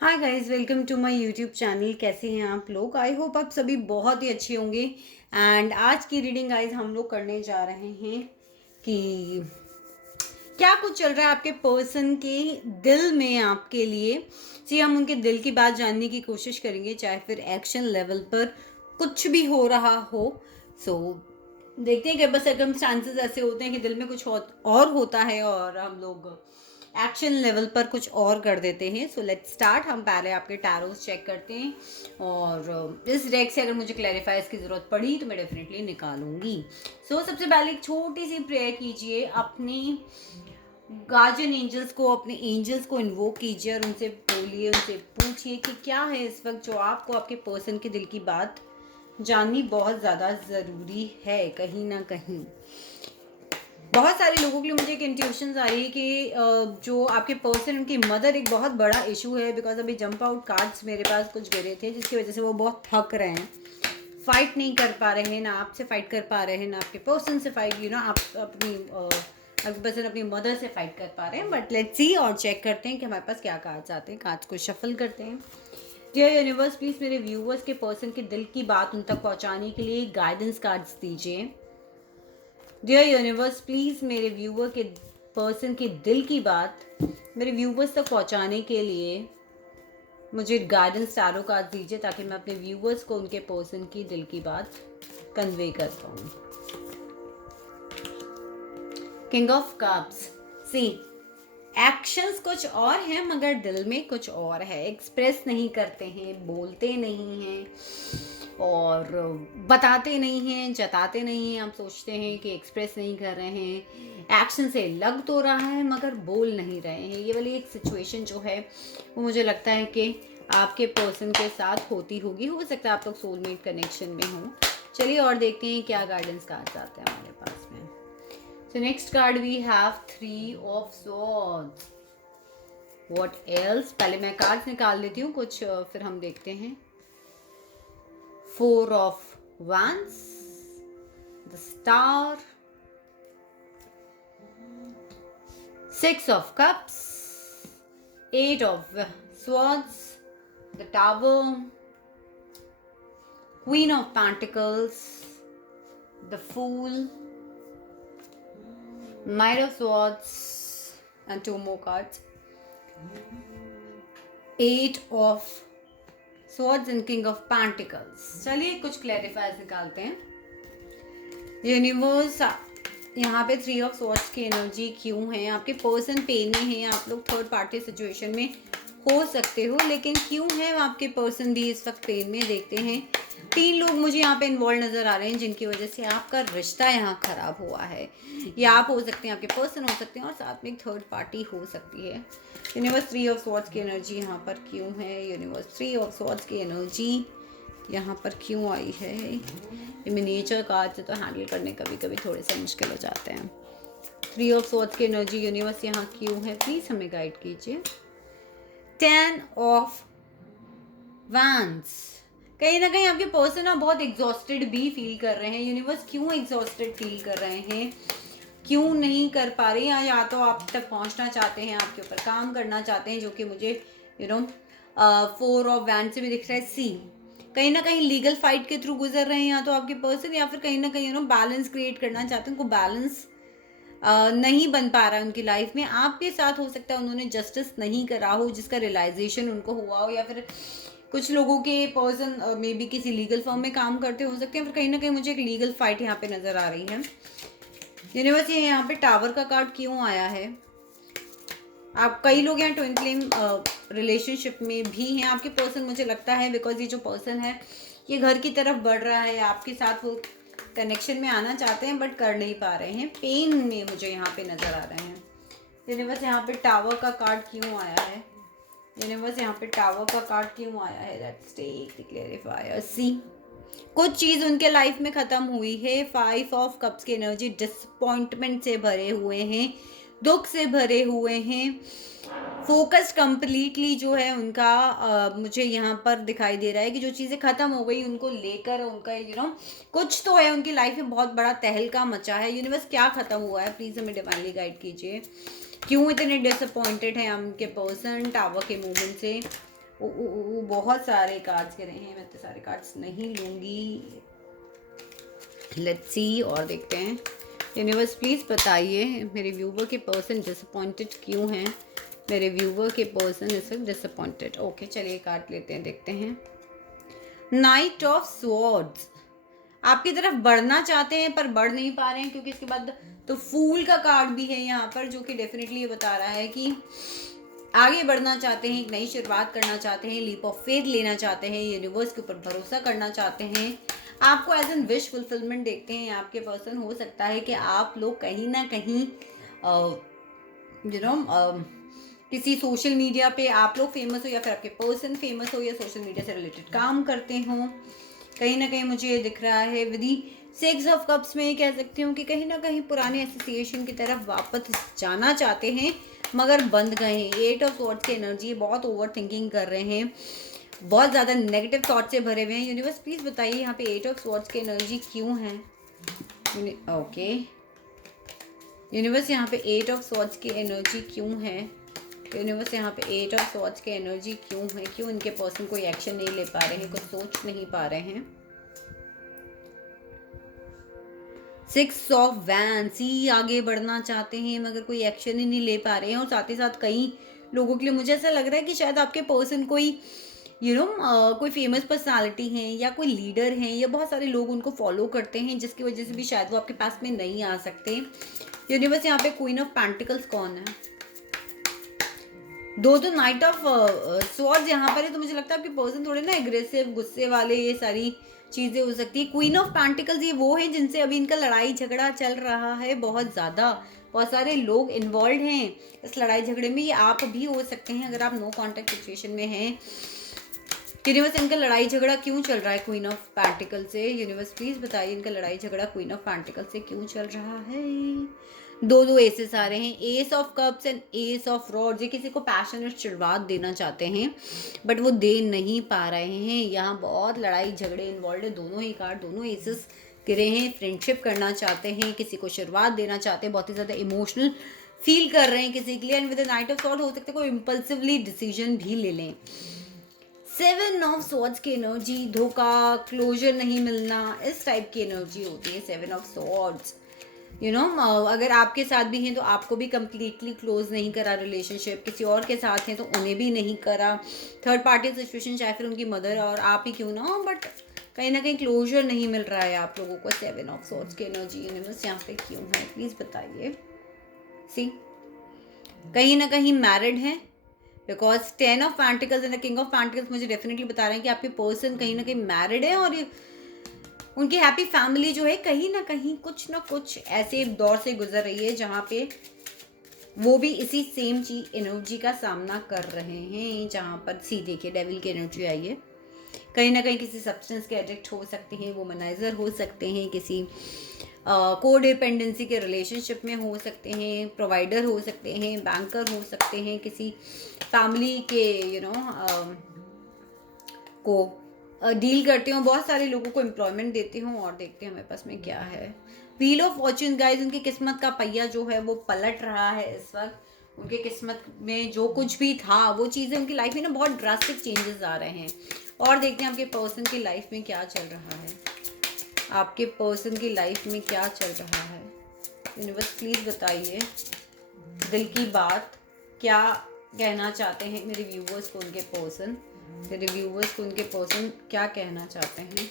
Hi guys, welcome to my YouTube channel. कैसे हैं आप लोग? आई होप आप सभी बहुत ही अच्छे होंगे। एंड आज की रीडिंग गाइस हम लोग करने जा रहे हैं कि क्या कुछ चल रहा है आपके पर्सन के दिल में आपके लिए। जी, हम उनके दिल की बात जानने की कोशिश करेंगे, चाहे फिर एक्शन लेवल पर कुछ भी हो रहा हो। देखते हैं कि बस सर्कमस्टांसेस ऐसे होते हैं कि दिल में कुछ और होता है और हम लोग एक्शन लेवल पर कुछ और कर देते हैं। So let's start. हम पहले आपके टैरोस चेक करते हैं और इस डेक से अगर मुझे क्लैरिफाइज की ज़रूरत पड़ी तो मैं डेफिनेटली निकालूंगी। सबसे पहले एक छोटी सी प्रेयर कीजिए, अपने गार्जियन एंजल्स को, अपने एंजल्स को इन्वोक कीजिए और उनसे बोलिए, उनसे पूछिए कि क्या है इस वक्त जो आपको आपके पर्सन के दिल की बात जाननी बहुत ज़्यादा ज़रूरी है। कहीं ना कहीं बहुत सारे लोगों के लिए मुझे एक इंट्यूशंस आ रही है कि जो आपके पर्सन, उनकी मदर एक बहुत बड़ा इशू है। बिकॉज अभी जंप आउट कार्ड्स मेरे पास कुछ गिरे थे जिसकी वजह से वो बहुत थक रहे हैं, फाइट नहीं कर पा रहे हैं, ना आपसे फाइट कर पा रहे हैं, ना आपके पर्सन से फाइट, आप अपनी आपके पर्सन अपनी मदर से फाइट कर पा रहे हैं। बट लेट्स सी और चेक करते हैं कि हमारे पास क्या कार्ड्स आते हैं। कार्ड्स को शफल करते हैं। डियर यूनिवर्स, प्लीज़ मेरे व्यूवर्स के पर्सन के दिल की बात उन तक पहुंचाने के लिए गाइडेंस कार्ड्स दीजिए। डियर यूनिवर्स, प्लीज़ मेरे व्यूवर के पर्सन की दिल की बात मेरे व्यूवर्स तक पहुंचाने के लिए मुझे गाइडेंस टैरो कार्ड दीजिए ताकि मैं अपने व्यूवर्स को उनके पर्सन की दिल की बात कन्वे कर पाऊँ। King of cups. See, actions कुछ और हैं मगर दिल में कुछ और है। एक्सप्रेस नहीं करते हैं, बोलते नहीं हैं और बताते नहीं हैं, जताते नहीं हैं। आप सोचते हैं कि एक्सप्रेस नहीं कर रहे हैं, एक्शन से लग तो रहा है मगर बोल नहीं रहे हैं। ये वाली एक सिचुएशन जो है वो मुझे लगता है कि आपके पर्सन के साथ होती होगी। हो सकता है आप लोग सोलमेट कनेक्शन में हो। चलिए और देखते हैं क्या गाइडेंस कार्ड्स आते हैं हमारे पास में। So next card we have 3 of Swords. What else? पहले मैं कार्ड्स निकाल लेती हूँ कुछ, फिर हम देखते हैं। 4 of Wands, the Star, 6 of Cups, 8 of Swords, the Tower, Queen of Pentacles, the Fool, Knight of Swords, and 2 more cards. 8 of Swords and King of Pentacles. चलिए कुछ क्लैरिफायर्स निकालते हैं। यूनिवर्स, यहाँ पे 3 ऑफ Swords की एनर्जी क्यों है? आपके पर्सन पेन में है, आप लोग थर्ड पार्टी सिचुएशन में हो सकते हो, लेकिन क्यों है आपके पर्सन भी इस वक्त पेन में? देखते हैं। 3 लोग मुझे यहाँ पे इन्वॉल्व नजर आ रहे हैं जिनकी वजह से आपका रिश्ता यहाँ खराब हुआ है। या आप हो सकते हैं, आपके पर्सन हो सकते हैं और साथ में एक थर्ड पार्टी हो सकती है। यूनिवर्स, 3 ऑफ Swords की एनर्जी यहाँ पर क्यों है? यूनिवर्स, 3 ऑफ Swords की एनर्जी यहाँ पर क्यों आई है? ये मिनिएचर कार्ड से तो हैंडल करने कभी कभी थोड़े से मुश्किल हो जाते हैं। 3 ऑफ Swords की एनर्जी यूनिवर्स यहाँ क्यों है? प्लीज़ हमें गाइड कीजिए। 10 ऑफ Wands। कहीं ना कहीं आपके पर्सन ना बहुत एग्जॉस्टेड भी फील कर रहे हैं। यूनिवर्स, क्यों एग्जॉस्टेड फील कर रहे हैं? क्यों नहीं कर पा रहे? या तो आप तक पहुंचना चाहते हैं, आपके ऊपर काम करना चाहते हैं, जो कि मुझे 4 ऑफ Wands से भी दिख रहा है। सी, कहीं ना कहीं लीगल फाइट के थ्रू गुजर रहे हैं या तो आपके पर्सन, या फिर कहीं ना कहीं बैलेंस क्रिएट करना चाहते हैं। उनको बैलेंस नहीं बन पा रहा है उनकी लाइफ में। आपके साथ हो सकता है उन्होंने जस्टिस नहीं करा हो जिसका रियलाइजेशन उनको हुआ हो, या फिर कुछ लोगों के पर्सन मे बी किसी लीगल फर्म में काम करते हो सकते हैं। फिर कहीं ना कहीं मुझे एक लीगल फाइट यहाँ पे नजर आ रही है। यूनिवर्स, ये यहाँ पे टावर का कार्ड क्यों आया है? आप कई लोग यहाँ ट्विन फ्लेम रिलेशनशिप में भी हैं। आपके पर्सन, मुझे लगता है बिकॉज ये जो पर्सन है ये घर की तरफ बढ़ रहा है, आपके साथ वो कनेक्शन में आना चाहते हैं बट कर नहीं पा रहे हैं। पेन में मुझे यहाँ पे नजर आ रहे हैं। यूनिवर्स, यहाँ पे टावर का कार्ड क्यों आया है? यूनिवर्स, यहाँ पे टावर का कार्ड क्यों आया है? Let's take the clarifier. See, कुछ चीज़ उनके लाइफ में ख़त्म हुई है। 5 ऑफ कप्स की एनर्जी डिसअपॉइंटमेंट से भरे हुए हैं, दुख से भरे हुए हैं। फोकस कंप्लीटली जो है उनका मुझे यहाँ पर दिखाई दे रहा है कि जो चीज़ें ख़त्म हो गई उनको लेकर उनका कुछ तो है उनकी लाइफ में, बहुत बड़ा तहलका मचा है। यूनिवर्स, क्या ख़त्म हुआ है? प्लीज़ हमें डिवाइनली गाइड कीजिए। क्यों इतने डिसअपॉइंटेड हैं उनके पर्सन टावर के मूवमेंट से? बहुत सारे कार्ड्स के रहे हैं, मैं इतने सारे कार्ड्स नहीं लूँगी। लेट्स सी और देखते हैं। यूनिवर्स प्लीज़ बताइए मेरे व्यूवर के पर्सन डिसअपॉइंटेड क्यों हैं, मेरे व्यूवर के पर्सन इस वक्त डिसअपॉइंटेड। ओके चलिए कार्ड लेते हैं, देखते हैं। नाइट ऑफ स्वॉर्ड्स, आपकी तरफ बढ़ना चाहते हैं पर बढ़ नहीं पा रहे हैं, क्योंकि इसके बाद तो फूल का कार्ड भी है यहाँ पर, जो कि डेफिनेटली ये बता रहा है कि आगे बढ़ना चाहते हैं, एक नई शुरुआत करना चाहते हैं, लीप ऑफ फेथ लेना चाहते हैं, यूनिवर्स के ऊपर भरोसा करना चाहते हैं, आपको एज एन विश फुलफिलमेंट देखते हैं। आपके पर्सन, हो सकता है कि आप लोग कहीं ना कहीं किसी सोशल मीडिया पे आप लोग फेमस हो, या फिर आपके पर्सन फेमस हो, या सोशल मीडिया से रिलेटेड काम करते हो। कहीं ना कहीं मुझे ये दिख रहा है विद सिक्स ऑफ कप्स में, ये कह सकती हूँ कि कहीं ना कहीं पुराने एसोसिएशन की तरफ वापस जाना चाहते हैं मगर बंद गए हैं। एट ऑफ सॉर्ड्स की एनर्जी, बहुत ओवर थिंकिंग कर रहे हैं, बहुत ज़्यादा नेगेटिव थॉट से भरे हुए हैं। यूनिवर्स प्लीज़ बताइए यहाँ पे एट ऑफ सॉर्ड्स की एनर्जी क्यों है। ओके यूनिवर्स यहाँ पे एट ऑफ सॉर्ड्स की एनर्जी क्यों है। यूनिवर्स यहाँ पे एट ऑफ सॉर्ड्स की एनर्जी क्यों है, क्यों इनके पर्सन कोई एक्शन नहीं ले पा रहे हैं, कुछ सोच नहीं पा रहे हैं। सिक्स ऑफ वैंड्स, ही आगे बढ़ना चाहते हैं मगर कोई एक्शन ही नहीं ले पा रहे हैं। और साथ ही साथ कई लोगों के लिए मुझे ऐसा लग रहा है कि शायद आपके पर्सन कोई कोई फेमस पर्सनालिटी हैं या कोई लीडर हैं, या बहुत सारे लोग उनको फॉलो करते हैं, जिसकी वजह से भी शायद वो आपके पास में नहीं आ सकते। यूनिवर्स यहाँ पे क्वीन ऑफ पेंटिकल्स कौन है, दो नाइट ऑफ स्वॉर्ड्स यहाँ पर है, तो मुझे लगता है आपके पर्सन थोड़े ना एग्रेसिव, गुस्से वाले, ये सारी चीज़ें हो सकती है। क्वीन ऑफ पेंटिकल्स ये वो है जिनसे अभी इनका लड़ाई झगड़ा चल रहा है, बहुत ज़्यादा, बहुत सारे लोग इन्वॉल्व हैं इस लड़ाई झगड़े में। ये आप भी हो सकते हैं अगर आप नो कॉन्टैक्ट सिचुएशन में हैं। यूनिवर्स इनका लड़ाई झगड़ा क्यों चल रहा है क्वीन ऑफ पेंटिकल से। यूनिवर्स प्लीज़ बताइए इनका लड़ाई झगड़ा क्वीन ऑफ पेंटिकल से क्यों चल रहा है। दो एसेस आ रहे हैं, S of cups and S of rods. ये किसी को पैशनेट शुरुआत देना चाहते हैं बट वो दे नहीं पा रहे हैं। यहाँ बहुत लड़ाई झगड़े इन्वॉल्व है, दोनों ही कार्ड, दोनों एसेस गिरे हैं। फ्रेंडशिप करना चाहते हैं, किसी को शुरुआत देना चाहते हैं, बहुत ही ज़्यादा इमोशनल फील कर रहे हैं किसी के लिए। And with the night of sword हो सकता है कोई इम्पल्सिवली डिसीजन भी ले लें। सेवन ऑफ सॉर्ड्स की एनर्जी, धोखा, क्लोजर नहीं मिलना, इस टाइप की एनर्जी होती है सेवन ऑफ सॉर्ड्स। अगर आपके साथ भी हैं तो आपको भी कम्प्लीटली क्लोज नहीं करा रिलेशनशिप, किसी और के साथ हैं तो उन्हें भी नहीं करा। थर्ड पार्टी सिचुएशन, चाहे फिर उनकी मदर और आप ही क्यों ना हो, बट कहीं ना कहीं क्लोजर नहीं मिल रहा है आप लोगों को। सेवन ऑफ सॉर्ड्स की एनर्जी यूनिवर्स यहाँ पे क्यों है, प्लीज़ बताइए। सी कहीं ना कहीं मैरिड है, because ten of pentacles and the king of pentacles मुझे डेफिनेटली बता रहे हैं कि आपके पर्सन कहीं ना कहीं मैरिड है, और उनकी हैप्पी फैमिली जो है कहीं ना कुछ ऐसे दौर से गुजर रही है जहाँ पे वो भी इसी सेम चीज एनर्जी का सामना कर रहे हैं। जहाँ पर सी देखिए डेविल की एनर्जी आई है, कहीं ना कहीं किसी सब्सटेंस के एडिक्ट हो सकते हैं, वुमनाइजर हो सकते हैं, किसी को डिपेंडेंसी के रिलेशनशिप में हो सकते हैं, प्रोवाइडर हो सकते हैं, बैंकर हो सकते हैं, किसी फैमिली के को डील करते हो, बहुत सारे लोगों को एम्प्लॉयमेंट देते हो। और देखते हैं हमारे पास में क्या है। व्हील ऑफ फॉर्च्यून गाइज, उनकी किस्मत का पहिया जो है वो पलट रहा है इस वक्त। उनके किस्मत में जो कुछ भी था वो चीज़ें उनकी लाइफ में ना बहुत ड्रास्टिक चेंजेस आ रहे हैं। और देखते हैं आपके पर्सन की लाइफ में क्या चल रहा है, आपके पर्सन की लाइफ में क्या चल रहा है। यूनिवर्स प्लीज़ बताइए दिल की बात, क्या कहना चाहते हैं मेरे व्यूवर्स को उनके पर्सन, मेरे व्यूवर्स को उनके पर्सन क्या कहना चाहते हैं।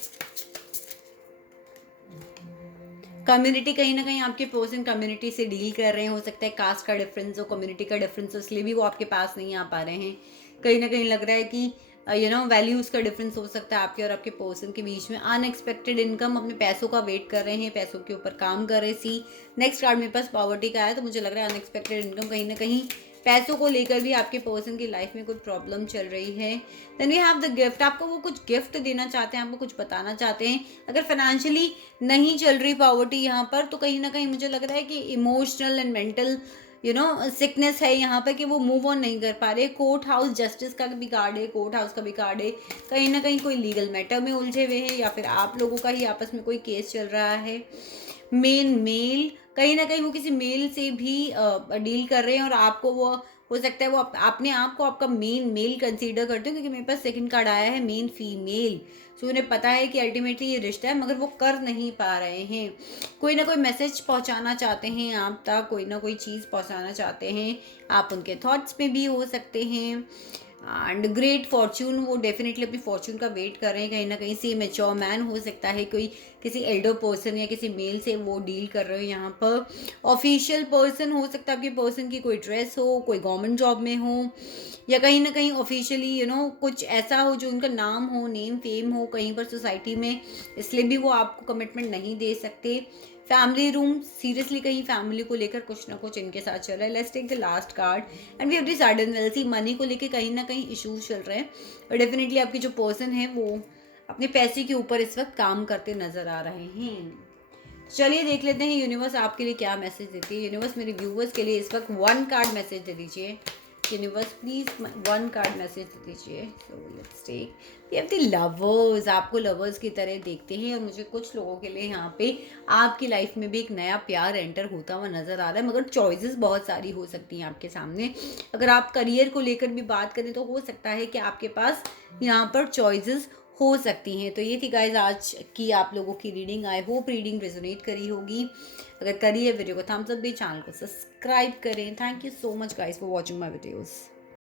कम्युनिटी, कहीं ना कहीं आपके पर्सन कम्युनिटी से डील कर रहे हैं, हो सकता है कास्ट का डिफरेंस हो, कम्युनिटी का डिफरेंस हो, इसलिए भी वो आपके पास नहीं आ पा रहे हैं। कहीं ना कहीं लग रहा है कि वैल्यूज़ का डिफरेंस हो सकता है आपके और आपके पर्सन के बीच में। अनएक्सपेक्टेड इनकम, अपने पैसों का वेट कर रहे हैं, पैसों के ऊपर काम कर रहे हैं। सी नेक्स्ट कार्ड मेरे पास पॉवर्टी का है, तो मुझे लग रहा है अनएक्सपेक्टेड इनकम, कहीं ना कहीं पैसों को लेकर भी आपके पर्सन की लाइफ में कुछ प्रॉब्लम चल रही है। Then we have the gift, आपको वो कुछ गिफ्ट देना चाहते हैं, आपको कुछ बताना चाहते हैं। अगर फाइनेंशियली नहीं चल रही पॉवर्टी यहाँ पर, तो कहीं ना कहीं मुझे लग रहा है कि इमोशनल एंड मेंटल सिकनेस है यहाँ पर, कि वो मूव ऑन नहीं कर पा रहे। कोर्ट हाउस, जस्टिस का भी कार्ड है, कोर्ट हाउस का भी कार्ड है। कहीं ना कहीं कोई लीगल मैटर में उलझे हुए हैं, या फिर आप लोगों का ही आपस में कोई केस चल रहा है। मेल, कहीं ना कहीं वो किसी मेल से भी डील कर रहे हैं, और आपको वो हो सकता है वो अपने आप को आपका मेन मेल कंसीडर करते हो, क्योंकि मेरे पास सेकंड कार्ड आया है मेन फीमेल। सो उन्हें पता है कि अल्टीमेटली ये रिश्ता है, मगर वो कर नहीं पा रहे हैं। कोई ना कोई मैसेज पहुंचाना चाहते हैं आप तक, कोई ना कोई चीज़ पहुंचाना चाहते हैं। आप उनके थॉट्स में भी हो सकते हैं। एंड ग्रेट फॉर्च्यून, वो डेफिनेटली अपनी फॉर्च्यून का वेट कर रहे हैं। कहीं ना कहीं से मेच्योर मैन हो सकता है, कोई किसी एल्डर पर्सन या किसी मेल से वो डील कर रहे हो यहाँ पर। ऑफिशियल पर्सन हो सकता है आपके पर्सन की, कोई ड्रेस हो, कोई गवर्नमेंट जॉब में हो, या कहीं ना कहीं ऑफिशियली कुछ ऐसा हो जो उनका नाम हो, नेम फेम हो कहीं पर सोसाइटी में, इसलिए भी वो आपको कमिटमेंट नहीं दे सकते। फैमिली रूम, सीरियसली कहीं फैमिली को लेकर कुछ ना कुछ इनके साथ चल रहा है। Let's take the last card and we have the sudden wealth. Money को लेकर कहीं ना कहीं इश्यूज चल रहे हैं, और डेफिनेटली आपकी जो पर्सन है वो अपने पैसे के ऊपर इस वक्त काम करते नजर आ रहे हैं। चलिए देख लेते हैं यूनिवर्स आपके लिए क्या मैसेज देती है। यूनिवर्स मेरे व्यूवर्स के लिए इस वक्त 1 कार्ड मैसेज दे दीजिए। यूनिवर्स प्लीज 1 कार्ड मैसेज दे दीजिए। So let's take, we have the lovers. आपको लवर्स की तरह देखते हैं, और मुझे कुछ लोगों के लिए यहाँ पे आपकी लाइफ में भी एक नया प्यार एंटर होता हुआ नजर आ रहा है, मगर चॉइसेस बहुत सारी हो सकती हैं आपके सामने। अगर आप करियर को लेकर भी बात करें तो हो सकता है कि आपके पास यहाँ पर चॉइसेस हो सकती हैं। तो ये थी गाइज आज की आप लोगों की reading. I hope reading resonate करी होगी। अगर करी है वीडियो को थम्स अप दें, चैनल को सब्सक्राइब करें। Thank you so much guys for watching my videos.